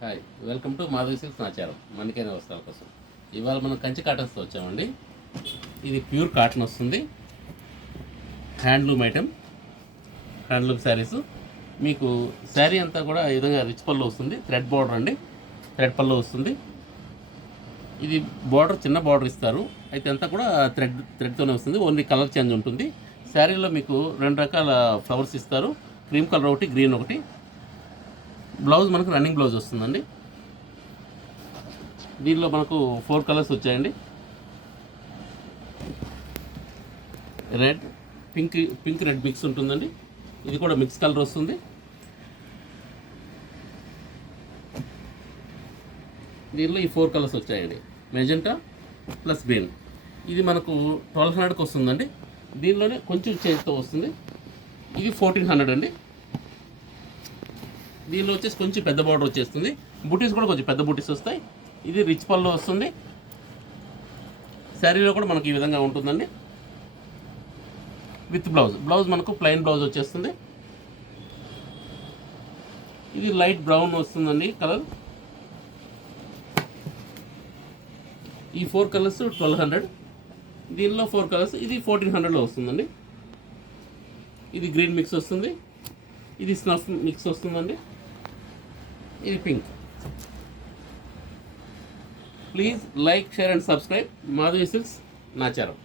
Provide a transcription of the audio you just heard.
Hi, welcome to Madhavi silks Nacharam మనకైన వస్త్రాల కోసం. ఇవాళ మనం కంచి కాటన్స్తో వచ్చామండి. ఇది ప్యూర్ కాటన్ వస్తుంది, హ్యాండ్లూమ్ ఐటెం, హ్యాండ్లూమ్ శారీస్. మీకు శారీ అంతా కూడా ఈ విధంగా రిచ్ పళ్ళు వస్తుంది, థ్రెడ్ బార్డర్ అండి, థ్రెడ్ పళ్ళు వస్తుంది. ఇది బార్డర్ చిన్న బార్డర్ ఇస్తారు, అయితే అంతా కూడా థ్రెడ్తోనే వస్తుంది. ఓన్లీ కలర్ చేంజ్ ఉంటుంది. శారీలో మీకు రెండు రకాల ఫ్లవర్స్ ఇస్తారు, క్రీమ్ కలర్ ఒకటి, గ్రీన్ ఒకటి. బ్లౌజ్ మనకు రన్నింగ్ బ్లౌజ్ వస్తుందండి. దీనిలో మనకు 4 కలర్స్ వచ్చాయండి. రెడ్, పింక్ రెడ్ మిక్స్ ఉంటుందండి. ఇది కూడా మిక్స్ కలర్ వస్తుంది. దీనిలో ఈ 4 కలర్స్ వచ్చాయండి, మెజెంటా ప్లస్ గ్రీన్. ఇది మనకు 1200కి వస్తుందండి. దీనిలోనే కొంచెం చేతితో వస్తుంది. ఇది 1400 అండి. దీనిలో వచ్చేసి కొంచెం పెద్ద బార్డర్ వచ్చేస్తుంది, బూటీస్ కూడా కొంచెం పెద్ద బూటీస్ వస్తాయి. ఇది రిచ్ పళ్ళు వస్తుంది. శారీలో కూడా మనకు ఈ విధంగా ఉంటుందండి, విత్ బ్లౌజ్ మనకు ప్లెయిన్ బ్లౌజ్ వచ్చేస్తుంది. ఇది లైట్ బ్రౌన్ వస్తుందండి కలర్. ఈ 4 కలర్స్ 1200. దీనిలో 4 కలర్స్, ఇది 1400లో వస్తుందండి. ఇది గ్రీన్ మిక్స్ వస్తుంది, ఇది స్నఫ్ మిక్స్ వస్తుందండి, ఇది pink. Please like, share and subscribe Madhavi silks Nacharam.